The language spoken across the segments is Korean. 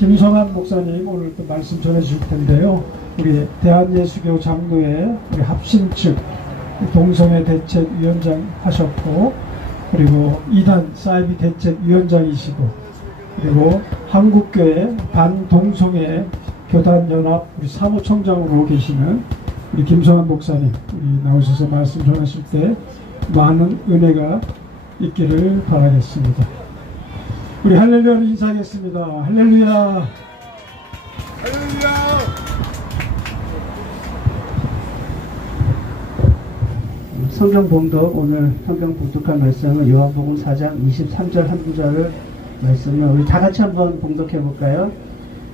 김성환 목사님 오늘 또 말씀 전해 주실 텐데요. 우리 대한예수교 장로회 우리 합심 측 동성애 대책위원장 하셨고, 그리고 이단 사이비 대책위원장이시고, 그리고 한국교회 반동성애 교단연합 우리 사무총장으로 계시는 우리 김성환 목사님 우리 나오셔서 말씀 전하실 때 많은 은혜가 있기를 바라겠습니다. 우리 할렐루야를 인사하겠습니다. 할렐루야. 할렐루야. 성경 봉독, 오늘 성경 봉독할 말씀은 요한복음 4장 23절 한 구절을 말씀을 우리 다 같이 한번 봉독해 볼까요?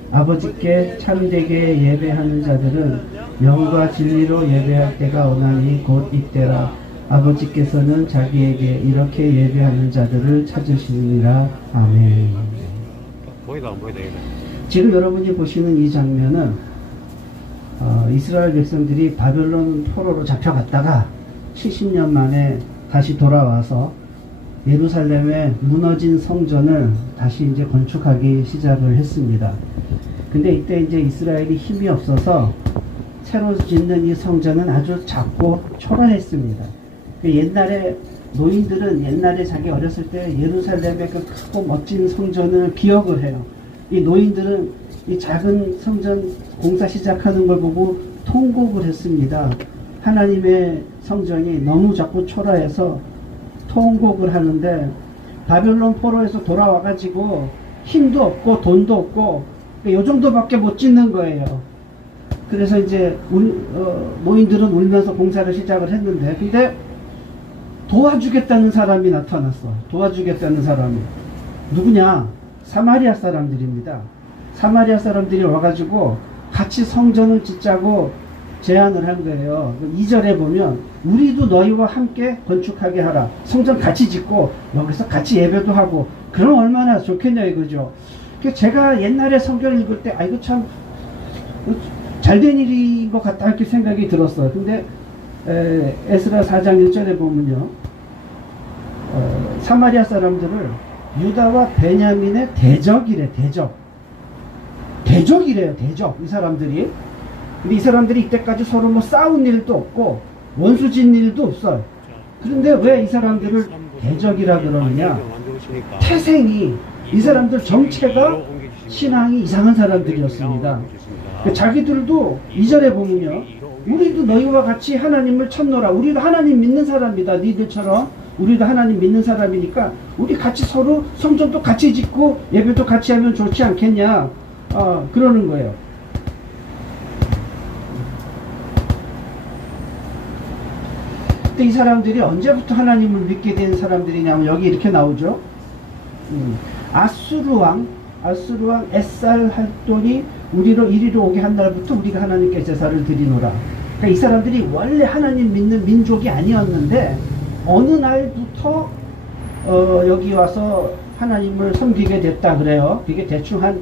아버지께 참되게 예배하는 자들은 영과 진리로 예배할 때가 오나니 곧 이때라. 아버지께서는 자기에게 이렇게 예배하는 자들을 찾으시느니라. 아멘. 보이다 안 보이다. 지금 여러분이 보시는 이 장면은 이스라엘 백성들이 바벨론 포로로 잡혀갔다가 70년 만에 다시 돌아와서 예루살렘의 무너진 성전을 다시 이제 건축하기 시작을 했습니다. 근데 이때 이제 이스라엘이 힘이 없어서 새로 짓는 이 성전은 아주 작고 초라했습니다. 옛날에 노인들은 옛날에 자기 어렸을 때 예루살렘의 그 크고 멋진 성전을 기억을 해요. 이 노인들은 이 작은 성전 공사 시작하는 걸 보고 통곡을 했습니다. 하나님의 성전이 너무 작고 초라해서 통곡을 하는데, 바벨론 포로에서 돌아와가지고 힘도 없고 돈도 없고 요 정도밖에 못 짓는 거예요. 그래서 이제 노인들은 울면서 공사를 시작을 했는데, 근데 도와주겠다는 사람이 나타났어. 도와주겠다는 사람이 누구냐? 사마리아 사람들입니다. 사마리아 사람들이 와가지고 같이 성전을 짓자고 제안을 한 거예요. 2절에 보면 우리도 너희와 함께 건축하게 하라. 성전 같이 짓고 여기서 같이 예배도 하고 그럼 얼마나 좋겠냐 이거죠. 제가 옛날에 성경 읽을 때 이거 참 잘된 일인 것 같다 이렇게 생각이 들었어요. 근데 에스라 4장 1절에 보면요, 사마리아 사람들을 유다와 베냐민의 대적이래. 대적이래요. 대적. 이 사람들이. 근데 이 사람들이 이때까지 서로 뭐 싸운 일도 없고 원수진 일도 없어요. 그런데 왜 이 사람들을 대적이라 그러느냐? 태생이, 이 사람들 정체가 신앙이 이상한 사람들이었습니다. 자기들도 2절에 보면요, 우리도 너희와 같이 하나님을 찾노라. 우리도 하나님 믿는 사람이다. 니들처럼 우리도 하나님 믿는 사람이니까 우리 같이 서로 성전도 같이 짓고 예배도 같이 하면 좋지 않겠냐, 그러는 거예요. 근데 이 사람들이 언제부터 하나님을 믿게 된 사람들이냐면 여기 이렇게 나오죠. 아수르왕 에살 할돈이 우리로 이리로 오게 한 날부터 우리가 하나님께 제사를 드리노라. 그러니까 이 사람들이 원래 하나님 믿는 민족이 아니었는데 어느 날부터 여기 와서 하나님을 섬기게 됐다 그래요. 그게 대충 한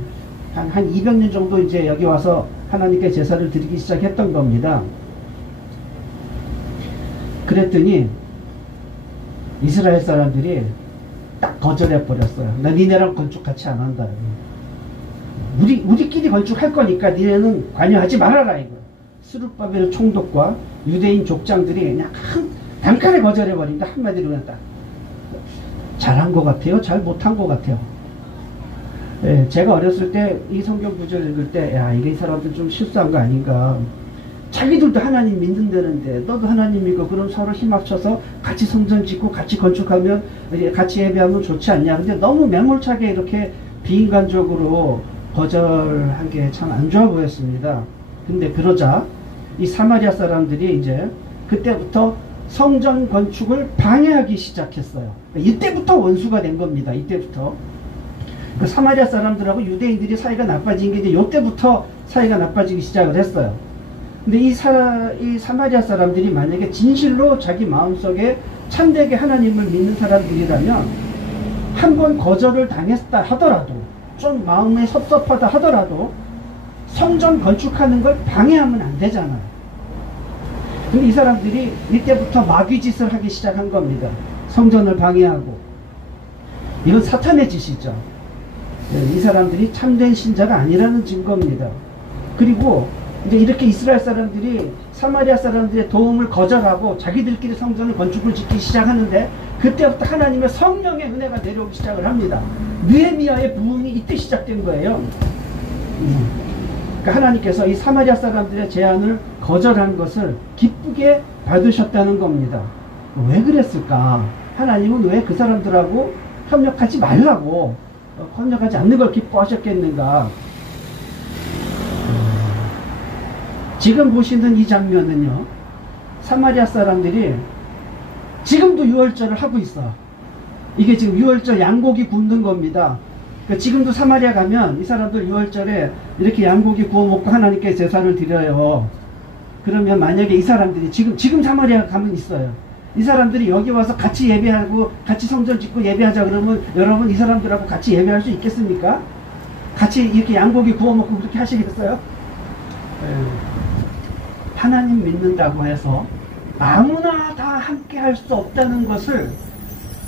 200년 정도 이제 여기 와서 하나님께 제사를 드리기 시작했던 겁니다. 그랬더니 이스라엘 사람들이 딱 거절해 버렸어요. 나 니네랑 건축 같이 안 한다. 우리끼리 건축할 거니까 니네는 관여하지 말아라 이거. 스룹바벨 총독과 유대인 족장들이 그냥 단칼에 거절해 버린다. 한마디로 그냥 딱. 잘한 것 같아요? 잘 못한 것 같아요? 예, 제가 어렸을 때 이 성경 구절 읽을 때 이게 이 사람들 좀 실수한 거 아닌가. 자기들도 하나님 믿는다는데 너도 하나님 믿고 그럼 서로 힘 합쳐서 같이 성전 짓고 같이 건축하면 같이 예배하면 좋지 않냐. 근데 너무 매몰차게 이렇게 비인간적으로 거절한 게 참 안 좋아 보였습니다. 근데 그러자 이 사마리아 사람들이 이제 그때부터 성전 건축을 방해하기 시작했어요. 이때부터 원수가 된 겁니다. 이때부터. 그 사마리아 사람들하고 유대인들이 사이가 나빠진 게 이제 이때부터 사이가 나빠지기 시작을 했어요. 근데 이 사마리아 사람들이 만약에 진실로 자기 마음속에 참되게 하나님을 믿는 사람들이라면 한 번 거절을 당했다 하더라도, 좀 마음에 섭섭하다 하더라도 성전 건축하는 걸 방해하면 안 되잖아요. 근데 이 사람들이 이때부터 마귀짓을 하기 시작한 겁니다. 성전을 방해하고. 이건 사탄의 짓이죠. 이 사람들이 참된 신자가 아니라는 증거입니다. 그리고 이제 이렇게 이스라엘 사람들이 사마리아 사람들의 도움을 거절하고 자기들끼리 성전을 건축을 짓기 시작하는데 그때부터 하나님의 성령의 은혜가 내려오기 시작을 합니다. 느헤미야의 부흥이 이때 시작된 거예요. 그러니까 하나님께서 이 사마리아 사람들의 제안을 거절한 것을 기쁘게 받으셨다는 겁니다. 왜 그랬을까? 하나님은 왜 그 사람들하고 협력하지 말라고 협력하지 않는 걸 기뻐하셨겠는가? 지금 보시는 이 장면은요, 사마리아 사람들이 지금도 유월절을 하고 있어. 이게 지금 유월절 양고기 굽는 겁니다. 그러니까 지금도 사마리아 가면 이 사람들 유월절에 이렇게 양고기 구워 먹고 하나님께 제사를 드려요. 그러면 만약에 이 사람들이 지금 사마리아 가면 있어요. 이 사람들이 여기 와서 같이 예배하고 같이 성전 짓고 예배하자 그러면 여러분 이 사람들하고 같이 예배할 수 있겠습니까? 같이 이렇게 양고기 구워 먹고 그렇게 하시겠어요? 하나님 믿는다고 해서 아무나 다 함께 할 수 없다는 것을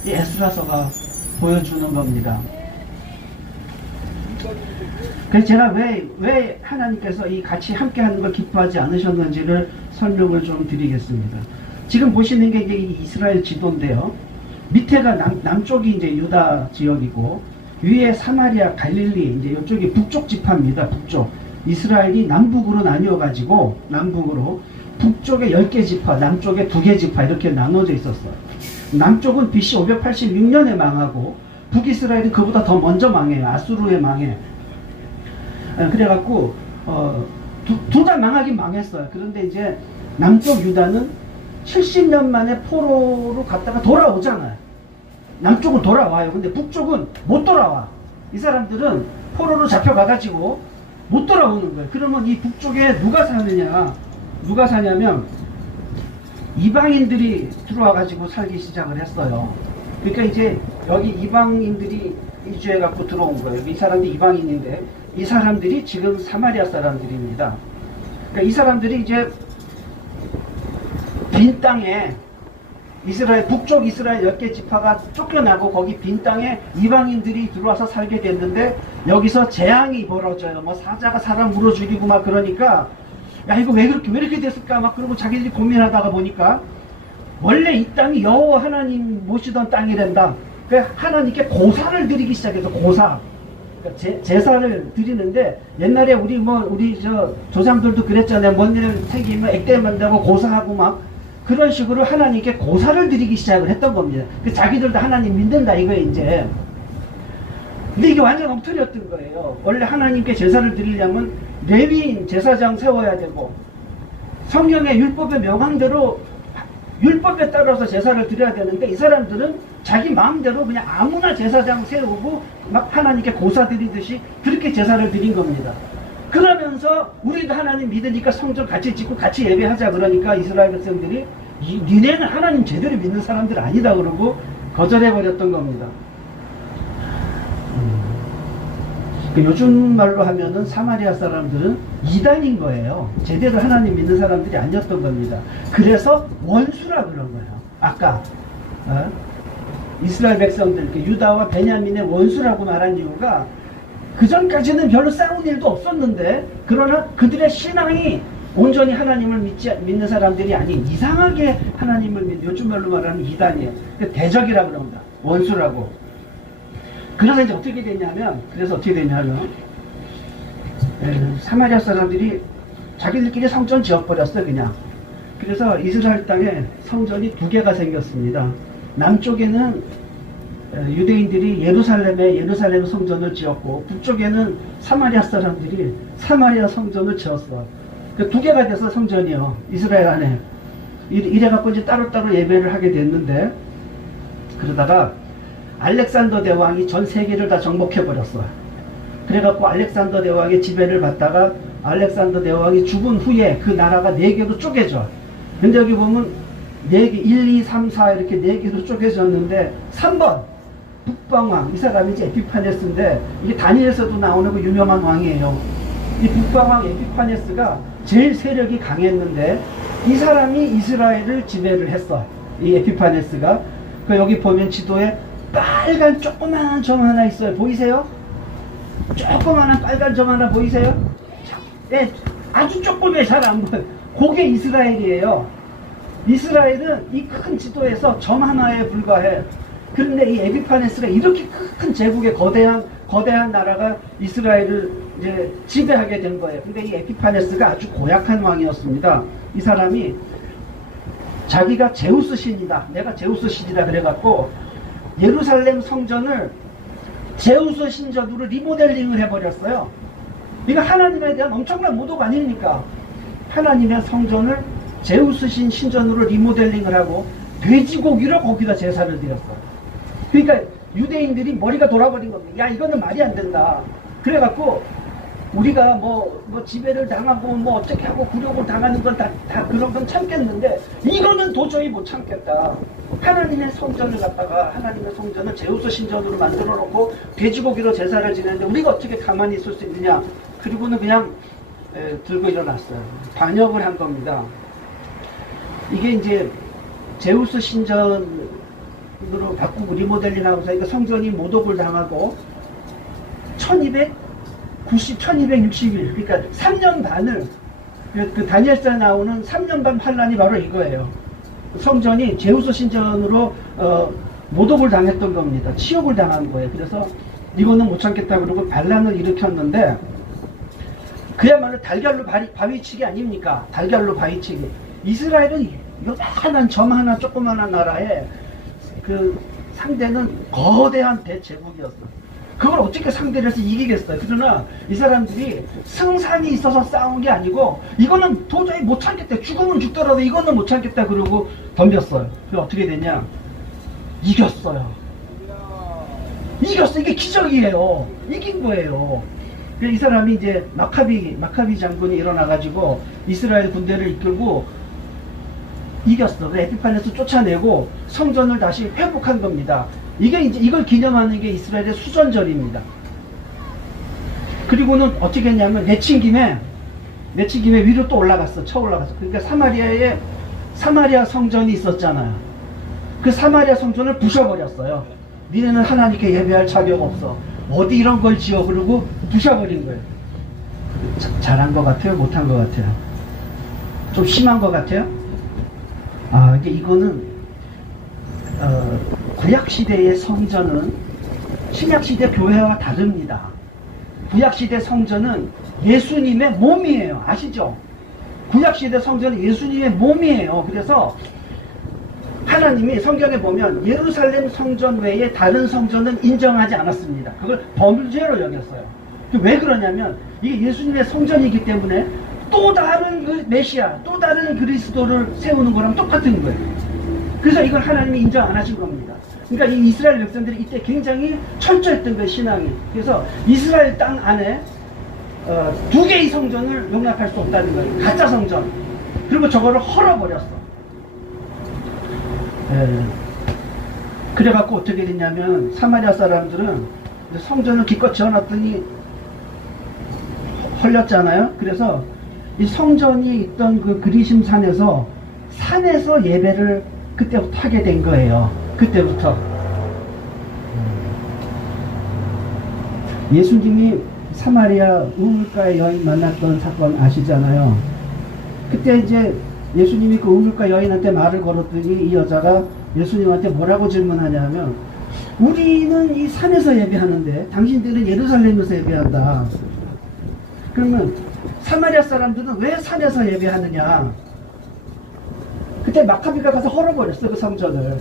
이 에스라서가 보여주는 겁니다. 그래서 제가 왜 하나님께서 이 같이 함께 하는 걸 기뻐하지 않으셨는지를 설명을 좀 드리겠습니다. 지금 보시는 게 이제 이스라엘 지도인데요. 밑에가 남쪽이 이제 유다 지역이고 위에 사마리아, 갈릴리, 이제 이쪽이 북쪽 지파입니다. 북쪽. 이스라엘이 남북으로 나뉘어가지고 남북으로 북쪽에 10개 지파, 남쪽에 2개 지파 이렇게 나눠져 있었어요. 남쪽은 BC 586년에 망하고 북이스라엘은 그보다 더 먼저 망해요. 아수르에 망해. 그래갖고 둘 다 망하긴 망했어요. 그런데 이제 남쪽 유다는 70년 만에 포로로 갔다가 돌아오잖아요. 남쪽은 돌아와요. 근데 북쪽은 못 돌아와. 이 사람들은 포로로 잡혀가가지고 못 돌아오는 거예요. 그러면 이 북쪽에 누가 사느냐? 누가 사냐면 이방인들이 들어와가지고 살기 시작을 했어요. 그러니까 이제 여기 이방인들이 이주해갖고 들어온 거예요. 이 사람들이 이방인인데 이 사람들이 지금 사마리아 사람들입니다. 그러니까 이 사람들이 이제 빈 땅에 이스라엘 북쪽 이스라엘 10개 지파가 쫓겨나고 거기 빈 땅에 이방인들이 들어와서 살게 됐는데 여기서 재앙이 벌어져요. 뭐 사자가 사람 물어 죽이고 막 그러니까 야 이거 왜 이렇게 됐을까 막 그러고 자기들이 고민하다가 보니까 원래 이 땅이 여호와 하나님 모시던 땅이란다. 그래서 하나님께 고사를 드리기 시작해서 고사. 그러니까 제사를 드리는데 옛날에 우리 저 조상들도 그랬잖아요. 뭔 일 생기면 액대 만들고 고사하고 막 그런 식으로 하나님께 고사를 드리기 시작을 했던 겁니다. 그 자기들도 하나님 믿는다 이거예요 이제. 근데 이게 완전 엉터리였던 거예요. 원래 하나님께 제사를 드리려면 레위인 제사장 세워야 되고 성경의 율법의 명항대로 율법에 따라서 제사를 드려야 되는데 이 사람들은 자기 마음대로 그냥 아무나 제사장 세우고 막 하나님께 고사 드리듯이 그렇게 제사를 드린 겁니다. 그러면서 우리도 하나님 믿으니까 성전 같이 짓고 같이 예배하자 그러니까 이스라엘 백성들이 니네는 하나님 제대로 믿는 사람들 아니다 그러고 거절해버렸던 겁니다. 요즘 말로 하면은 사마리아 사람들은 이단인 거예요. 제대로 하나님 믿는 사람들이 아니었던 겁니다. 그래서 원수라 그런 거예요. 아까 이스라엘 백성들 유다와 베냐민의 원수라고 말한 이유가 그 전까지는 별로 싸운 일도 없었는데 그러나 그들의 신앙이 온전히 하나님을 믿는 사람들이 아닌 이상하게 하나님을 믿는 요즘 말로 말하는 이단이에요. 대적이라고 그럽니다. 원수라고. 그래서 이제 어떻게 되냐면 사마리아 사람들이 자기들끼리 성전 지어버렸어요 그냥. 그래서 이스라엘 땅에 성전이 2개가 생겼습니다. 남쪽에는 유대인들이 예루살렘 성전을 지었고 북쪽에는 사마리아 사람들이 사마리아 성전을 지었어. 그 2개가 돼서 성전이요 이스라엘 안에. 이래갖고 이제 따로따로 예배를 하게 됐는데 그러다가 알렉산더 대왕이 전 세계를 다 정복해버렸어. 그래갖고 알렉산더 대왕의 지배를 받다가 알렉산더 대왕이 죽은 후에 그 나라가 4개로 쪼개져. 근데 여기 보면 4개, 1, 2, 3, 4 이렇게 4개로 쪼개졌는데 3번 북방왕, 이 사람이 이제 에피파네스인데 이게 다니엘서도 나오는 그 유명한 왕이에요. 이 북방왕 에피파네스가 제일 세력이 강했는데 이 사람이 이스라엘을 지배를 했어. 이 에피파네스가. 그 여기 보면 지도에 빨간 조그마한 점 하나 있어요. 보이세요? 조그마한 빨간 점 하나 보이세요? 네, 아주 조금에 잘 안 보여요. 그게 이스라엘이에요. 이스라엘은 이 큰 지도에서 점 하나에 불과해. 그런데 이 에비파네스가 이렇게 큰 제국의 거대한 나라가 이스라엘을 이제 지배하게 된 거예요. 근데 이 에피파네스가 아주 고약한 왕이었습니다. 이 사람이 자기가 제우스 신이다. 내가 제우스 신이다. 그래갖고 예루살렘 성전을 제우스 신전으로 리모델링을 해버렸어요. 이거 하나님에 대한 엄청난 모독 아닙니까? 하나님의 성전을 제우스 신전으로 리모델링을 하고 돼지고기로 거기다 제사를 드렸어요. 그러니까 유대인들이 머리가 돌아버린 겁니다. 야, 이거는 말이 안 된다. 그래갖고 우리가 뭐 지배를 당하고 뭐 어떻게 하고 굴욕을 당하는 건 다 그런 건 참겠는데 이거는 도저히 못 참겠다. 하나님의 성전을 갖다가 하나님의 성전을 제우스 신전으로 만들어 놓고 돼지고기로 제사를 지내는데 우리가 어떻게 가만히 있을 수 있느냐. 그리고는 그냥 들고 일어났어요. 반역을 한 겁니다. 이게 이제 제우스 신전으로 바꾸고 리모델링하고서 이거 성전이 모독을 당하고 1260일, 그러니까 3년 반을, 그 다니엘서에 나오는 3년 반 환란이 바로 이거예요. 성전이 제우스 신전으로 모독을 당했던 겁니다. 치욕을 당한 거예요. 그래서 이거는 못 참겠다 그러고 반란을 일으켰는데 그야말로 달걀로 바위치기 아닙니까? 달걀로 바위치기. 이스라엘은 요만한 점 하나 조그만한 나라에 그 상대는 거대한 대제국이었어요. 그걸 어떻게 상대를 해서 이기겠어요? 그러나 이 사람들이 승산이 있어서 싸운 게 아니고 이거는 도저히 못 참겠다. 죽으면 죽더라도 이거는 못 참겠다. 그러고 덤볐어요. 그래서 어떻게 되냐? 이겼어요. 이겼어. 이게 기적이에요. 이긴 거예요. 이 사람이 이제 마카비 장군이 일어나가지고 이스라엘 군대를 이끌고 이겼어. 에피파네스 쫓아내고 성전을 다시 회복한 겁니다. 이게 이제 이걸 기념하는 게 이스라엘의 수전절입니다. 그리고는 어떻게 했냐면 내친 김에 위로 또 올라갔어. 쳐 올라갔어. 그러니까 사마리아 성전이 있었잖아요. 그 사마리아 성전을 부셔버렸어요. 니네는 하나님께 예배할 자격 없어. 어디 이런 걸 지어. 그러고 부셔버린 거예요. 잘한 것 같아요? 못한 것 같아요? 좀 심한 것 같아요? 이거는 구약시대의 성전은 신약시대 교회와 다릅니다. 구약시대 성전은 예수님의 몸이에요. 아시죠? 구약시대 성전은 예수님의 몸이에요. 그래서 하나님이 성경에 보면 예루살렘 성전 외에 다른 성전은 인정하지 않았습니다. 그걸 범죄로 여겼어요. 왜 그러냐면 이게 예수님의 성전이기 때문에 또 다른 그 메시아, 또 다른 그리스도를 세우는 거랑 똑같은 거예요. 그래서 이걸 하나님이 인정 안 하신 겁니다. 그러니까 이 이스라엘 백성들이 이때 굉장히 철저했던 거예요, 신앙이. 그래서 이스라엘 땅 안에 2개의 성전을 용납할 수 없다는 거예요. 가짜 성전. 그리고 저거를 헐어버렸어. 그래갖고 어떻게 됐냐면 사마리아 사람들은 성전을 기껏 지어놨더니 헐렸잖아요. 그래서 이 성전이 있던 그 그리심 산에서 예배를 그때부터 하게 된 거예요. 그때부터. 예수님이 사마리아 우물가의 여인 만났던 사건 아시잖아요. 그때 이제 예수님이 그 우물가 여인한테 말을 걸었더니 이 여자가 예수님한테 뭐라고 질문하냐면 우리는 이 산에서 예배하는데 당신들은 예루살렘에서 예배한다. 그러면 사마리아 사람들은 왜 산에서 예배하느냐. 그때 마카비가 가서 헐어버렸어, 그 성전을.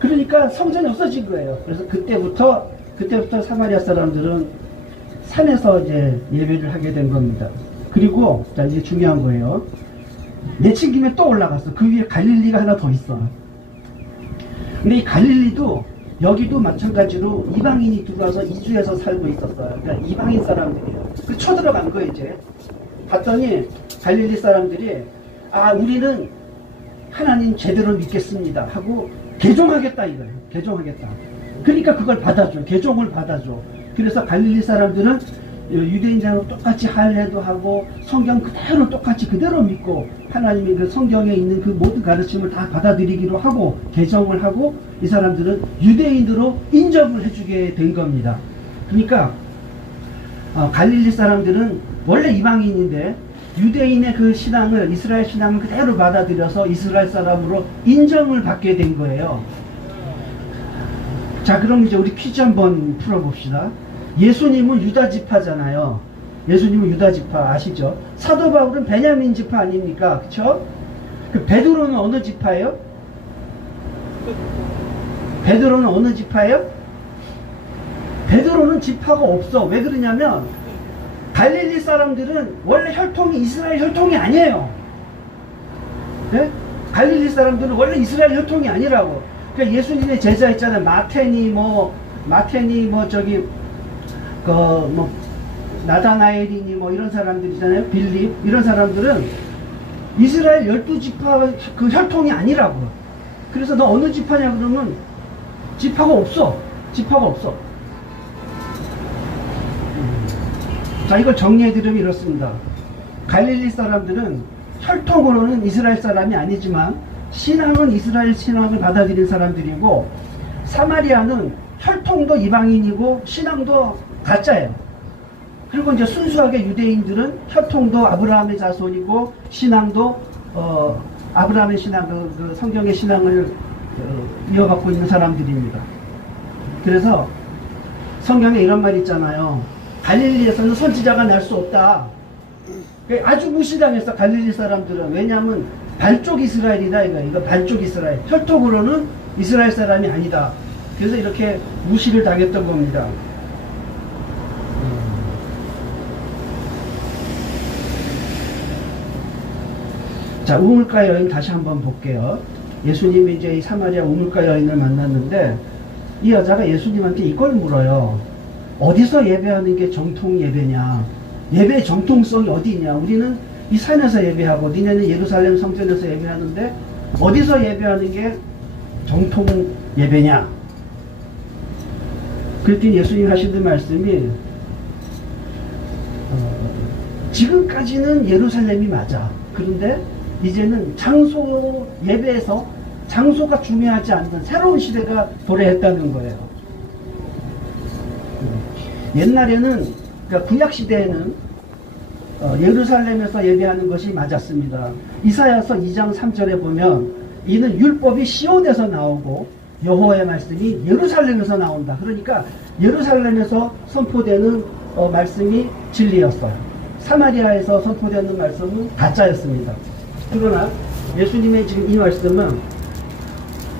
그러니까 성전이 없어진 거예요. 그래서 그때부터 사마리아 사람들은 산에서 이제 예배를 하게 된 겁니다. 그리고 자 이제 중요한 거예요. 내친 김에 또 올라갔어. 그 위에 갈릴리가 하나 더 있어. 근데 이 갈릴리도 여기도 마찬가지로 이방인이 들어와서 이주해서 살고 있었어요. 그러니까 이방인 사람들이에요. 그 쳐들어간 거예요. 이제 봤더니 갈릴리 사람들이 우리는 하나님 제대로 믿겠습니다 하고 개종하겠다 이거예요. 개종하겠다. 그러니까 그걸 받아줘. 개종을 받아줘. 그래서 갈릴리 사람들은 유대인들하고 똑같이 할례도 하고 성경 그대로 믿고 하나님이 그 성경에 있는 그 모든 가르침을 다 받아들이기로 하고 개종을 하고 이 사람들은 유대인으로 인정을 해주게 된 겁니다. 그러니까 갈릴리 사람들은 원래 이방인인데 유대인의 그 신앙을, 이스라엘 신앙을 그대로 받아들여서 이스라엘 사람으로 인정을 받게 된 거예요. 자, 그럼 이제 우리 퀴즈 한번 풀어봅시다. 예수님은 유다 지파잖아요. 예수님은 유다 지파 아시죠? 사도 바울은 베냐민 지파 아닙니까? 그쵸? 그 베드로는 어느 지파예요? 베드로는 어느 지파예요? 베드로는 지파가 없어. 왜 그러냐면 갈릴리 사람들은 원래 혈통이 이스라엘 혈통이 아니에요. 네? 갈릴리 사람들은 원래 이스라엘 혈통이 아니라고. 그러니까 예수님의 제자 있잖아요. 마테니 저기 나다나엘이니 이런 사람들이잖아요. 빌립 이런 사람들은 이스라엘 12지파 그 혈통이 아니라고. 그래서 너 어느 지파냐 그러면 지파가 없어. 지파가 없어. 자, 이걸 정리해드리면 이렇습니다. 갈릴리 사람들은 혈통으로는 이스라엘 사람이 아니지만 신앙은 이스라엘 신앙을 받아들인 사람들이고, 사마리아는 혈통도 이방인이고 신앙도 가짜예요. 그리고 이제 순수하게 유대인들은 혈통도 아브라함의 자손이고 신앙도 아브라함의 신앙, 그 성경의 신앙을 이어받고 있는 사람들입니다. 그래서 성경에 이런 말이 있잖아요. 갈릴리에서는 선지자가 날 수 없다. 아주 무시당했어, 갈릴리 사람들은. 왜냐하면 반쪽 이스라엘이다, 이거 반쪽 이스라엘. 혈통으로는 이스라엘 사람이 아니다. 그래서 이렇게 무시를 당했던 겁니다. 자, 우물가 여인 다시 한번 볼게요. 예수님이 이제 이 사마리아 우물가 여인을 만났는데 이 여자가 예수님한테 이걸 물어요. 어디서 예배하는 게 정통 예배냐? 예배의 정통성이 어디 있냐? 우리는 이 산에서 예배하고 니네는 예루살렘 성전에서 예배하는데 어디서 예배하는 게 정통 예배냐? 그랬더니 예수님 하시는 말씀이 지금까지는 예루살렘이 맞아. 그런데 이제는 장소 예배에서 장소가 중요하지 않는 새로운 시대가 도래했다는 거예요. 옛날에는, 그러니까 구약 시대에는 예루살렘에서 예배하는 것이 맞았습니다. 이사야서 2장 3절에 보면 이는 율법이 시온에서 나오고 여호와의 말씀이 예루살렘에서 나온다. 그러니까 예루살렘에서 선포되는 말씀이 진리였어요. 사마리아에서 선포되는 말씀은 가짜였습니다. 그러나 예수님의 지금 이 말씀은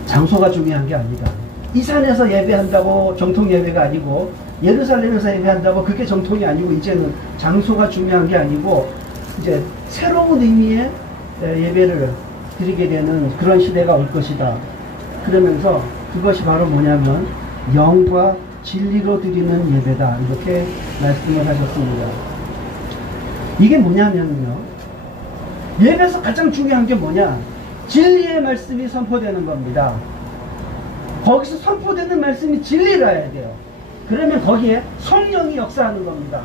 장소가 중요한 게 아니다. 이 산에서 예배한다고 정통 예배가 아니고 예루살렘에서 예배한다고 그게 정통이 아니고 이제는 장소가 중요한 게 아니고 이제 새로운 의미의 예배를 드리게 되는 그런 시대가 올 것이다. 그러면서 그것이 바로 뭐냐면 영과 진리로 드리는 예배다. 이렇게 말씀을 하셨습니다. 이게 뭐냐면요. 예배에서 가장 중요한 게 뭐냐? 진리의 말씀이 선포되는 겁니다. 거기서 선포되는 말씀이 진리라야 돼요. 그러면 거기에 성령이 역사하는 겁니다.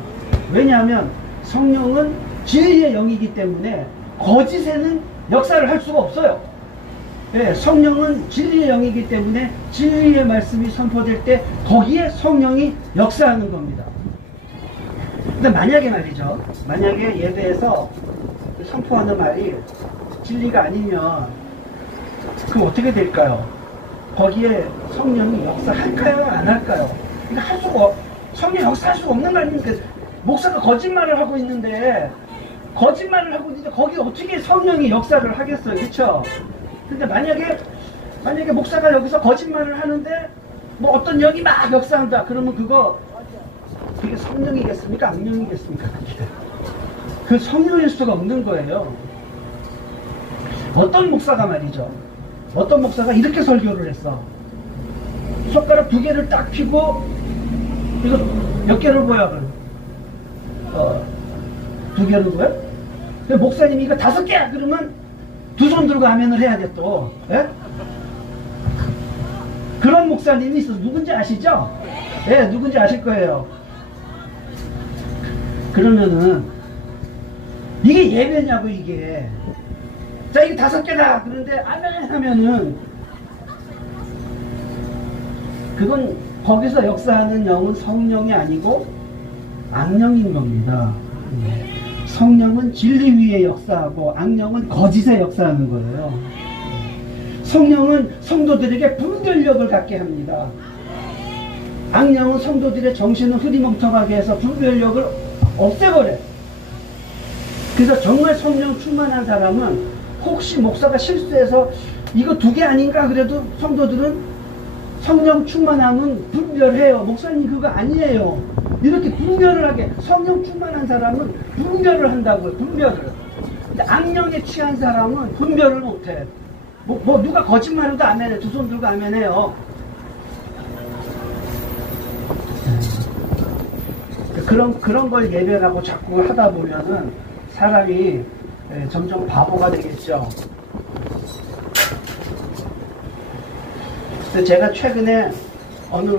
왜냐하면 성령은 진리의 영이기 때문에 거짓에는 역사를 할 수가 없어요. 네, 성령은 진리의 영이기 때문에 진리의 말씀이 선포될 때 거기에 성령이 역사하는 겁니다. 근데 만약에 말이죠. 만약에 예배에서 선포하는 말이 진리가 아니면 그럼 어떻게 될까요? 거기에 성령이 역사할까요? 안 할까요? 이거 할 수가, 성령 역사할 수가 없는 거 아닙니까? 목사가 거짓말을 하고 있는데 거기 어떻게 성령이 역사를 하겠어요? 그렇죠? 근데 만약에 목사가 여기서 거짓말을 하는데 뭐 어떤 영이 막 역사한다. 그러면 그게 성령이겠습니까? 악령이겠습니까? 그 성령일 수가 없는 거예요. 어떤 목사가 말이죠. 어떤 목사가 이렇게 설교를 했어. 손가락 2개를 딱 펴고 이거 몇 개를 보여? 2개를 보여? 목사님이 이거 5개야 그러면 2손 들고 아멘을 해야 돼 또. 예? 그런 목사님이 있어서 누군지 아시죠? 예, 누군지 아실 거예요. 그러면은 이게 예배냐고 이게. 자, 이게 5개다. 그런데 아멘 하면은 그건 거기서 역사하는 영은 성령이 아니고 악령인 겁니다. 성령은 진리 위에 역사하고 악령은 거짓에 역사하는 거예요. 성령은 성도들에게 분별력을 갖게 합니다. 악령은 성도들의 정신을 흐리멍텅하게 해서 분별력을 없애버려요. 그래서 정말 성령 충만한 사람은 혹시 목사가 실수해서 이거 두 개 아닌가 그래도 성도들은 성령 충만함은 분별해요. 목사님 그거 아니에요. 이렇게 분별을 하게. 성령 충만한 사람은 분별을 한다고요. 분별을. 근데 악령에 취한 사람은 분별을 못해. 뭐 누가 거짓말해도 아멘해. 두 손 들고 아멘해요. 그런 걸 예배라고 자꾸 하다 보면은 사람이 점점 바보가 되겠죠. 제가 최근에 어느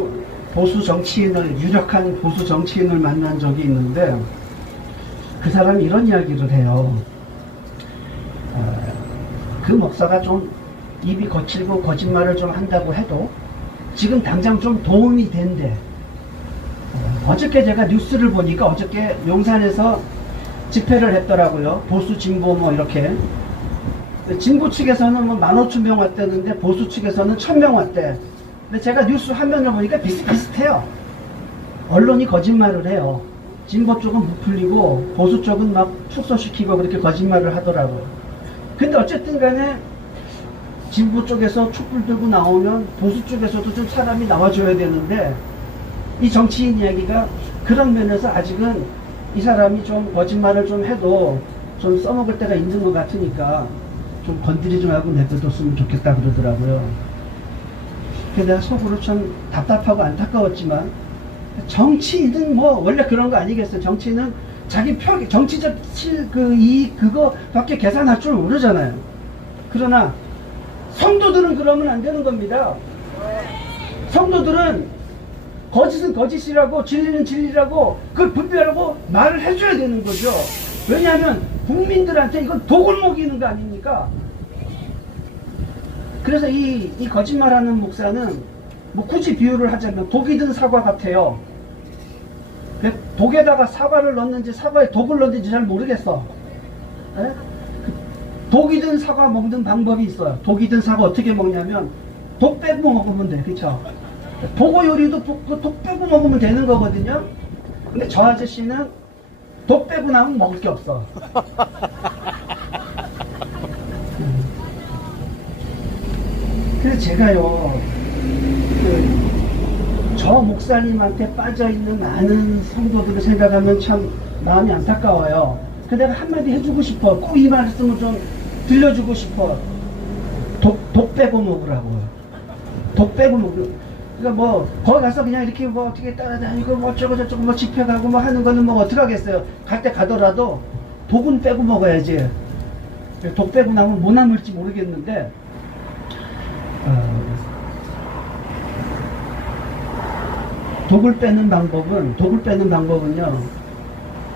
보수 정치인을, 유력한 보수 정치인을 만난 적이 있는데 그 사람이 이런 이야기를 해요. 그 목사가 좀 입이 거칠고 거짓말을 좀 한다고 해도 지금 당장 좀 도움이 된대. 어저께 제가 뉴스를 보니까 어저께 용산에서 집회를 했더라고요. 보수 진보 뭐 이렇게. 진보 측에서는 뭐 15,000명 왔다는데 보수 측에서는 1,000명 왔대. 근데 제가 뉴스 화면을 보니까 비슷비슷해요. 언론이 거짓말을 해요. 진보 쪽은 부풀리고 보수 쪽은 막 축소시키고 그렇게 거짓말을 하더라고요. 근데 어쨌든 간에 진보 쪽에서 촛불 들고 나오면 보수 쪽에서도 좀 사람이 나와줘야 되는데 이 정치인 이야기가 그런 면에서 아직은 이 사람이 좀 거짓말을 좀 해도 좀 써먹을 때가 있는 것 같으니까 좀 건드리지 말고 내버려뒀으면 좋겠다 그러더라고요. 그래서 내가 속으로 참 답답하고 안타까웠지만 정치인은 뭐 원래 그런 거 아니겠어요. 정치인은 자기 정치적 이익 그거밖에 계산할 줄 모르잖아요. 그러나 성도들은 그러면 안 되는 겁니다. 성도들은 거짓은 거짓이라고 진리는 진리라고 그걸 분별하고 말을 해줘야 되는 거죠. 왜냐하면 국민들한테 이건 독을 먹이는 거 아닙니까? 그래서 이 거짓말하는 목사는 뭐 굳이 비유를 하자면 독이 든 사과 같아요. 독에다가 사과를 넣는지 사과에 독을 넣는지 잘 모르겠어. 에? 독이 든 사과 먹는 방법이 있어요. 독이 든 사과 어떻게 먹냐면 독 빼고 먹으면 돼. 그쵸? 보고 요리도 독 빼고 먹으면 되는 거거든요. 근데 저 아저씨는 독 빼고 나면 먹을 게 없어. 그래서 제가요, 저 목사님한테 빠져있는 많은 성도들을 생각하면 참 마음이 안타까워요. 그래서 내가 한마디 해주고 싶어. 꼭 이 말씀을 좀 들려주고 싶어. 독 빼고 먹으라고요. 독 빼고 먹으라고. 그러니까 뭐 거기 가서 그냥 이렇게 뭐 어떻게 따라다니고 뭐 어쩌고 저쩌고 뭐 집회 가고 뭐 하는 거는 뭐 어떡하겠어요. 갈 때 가더라도 독은 빼고 먹어야지. 독 빼고 나면 뭐 남을지 모르겠는데 독을 빼는 방법은요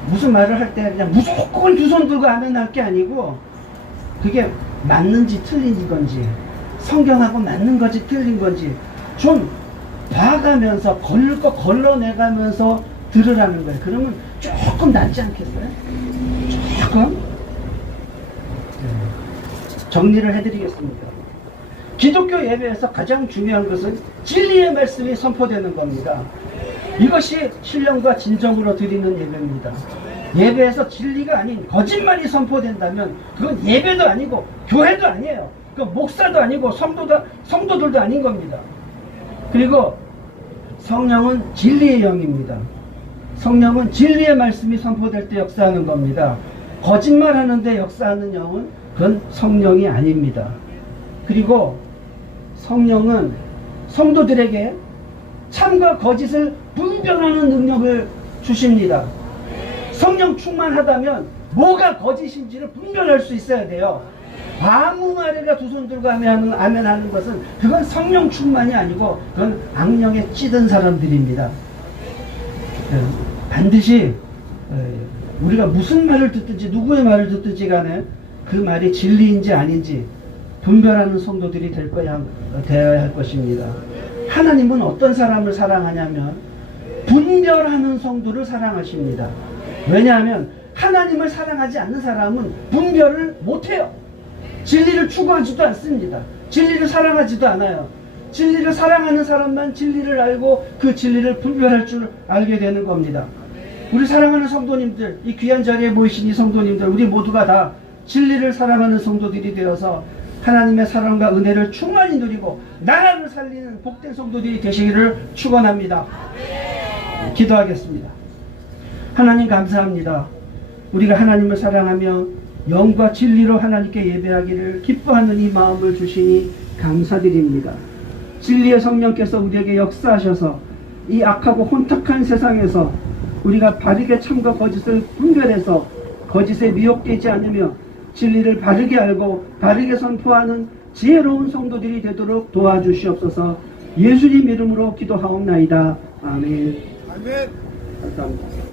무슨 말을 할 때 그냥 무조건 두 손 들고 하면 할 게 아니고 그게 맞는지 틀린 건지 성경하고 맞는 건지 틀린 건지 좀 봐가면서 걸러내가면서 들으라는 거예요. 그러면 조금 낫지 않겠어요? 조금? 정리를 해드리겠습니다. 기독교 예배에서 가장 중요한 것은 진리의 말씀이 선포되는 겁니다. 이것이 신령과 진정으로 드리는 예배입니다. 예배에서 진리가 아닌 거짓말이 선포된다면 그건 예배도 아니고 교회도 아니에요. 그건 목사도 아니고 성도들도 아닌 겁니다. 그리고 성령은 진리의 영입니다. 성령은 진리의 말씀이 선포될 때 역사하는 겁니다. 거짓말하는데 역사하는 영은 그건 성령이 아닙니다. 그리고 성령은 성도들에게 참과 거짓을 분별하는 능력을 주십니다. 성령 충만하다면 뭐가 거짓인지를 분별할 수 있어야 돼요. 아무 말이나 두 손 들고 아멘하는 것은 그건 성령 충만이 아니고 그건 악령에 찌든 사람들입니다. 반드시 우리가 무슨 말을 듣든지 누구의 말을 듣든지 간에 그 말이 진리인지 아닌지 분별하는 성도들이 되어야 할 것입니다. 하나님은 어떤 사람을 사랑하냐면 분별하는 성도를 사랑하십니다. 왜냐하면 하나님을 사랑하지 않는 사람은 분별을 못해요. 진리를 추구하지도 않습니다. 진리를 사랑하지도 않아요. 진리를 사랑하는 사람만 진리를 알고 그 진리를 분별할 줄 알게 되는 겁니다. 우리 사랑하는 성도님들, 이 귀한 자리에 모이신 이 성도님들, 우리 모두가 다 진리를 사랑하는 성도들이 되어서 하나님의 사랑과 은혜를 충만히 누리고 나라를 살리는 복된 성도들이 되시기를 축원합니다. 기도하겠습니다. 하나님 감사합니다. 우리가 하나님을 사랑하며 영과 진리로 하나님께 예배하기를 기뻐하는 이 마음을 주시니 감사드립니다. 진리의 성령께서 우리에게 역사하셔서 이 악하고 혼탁한 세상에서 우리가 바르게 참과 거짓을 분별해서 거짓에 미혹되지 않으며 진리를 바르게 알고 바르게 선포하는 지혜로운 성도들이 되도록 도와주시옵소서. 예수님 이름으로 기도하옵나이다. 아멘. 감사합니다.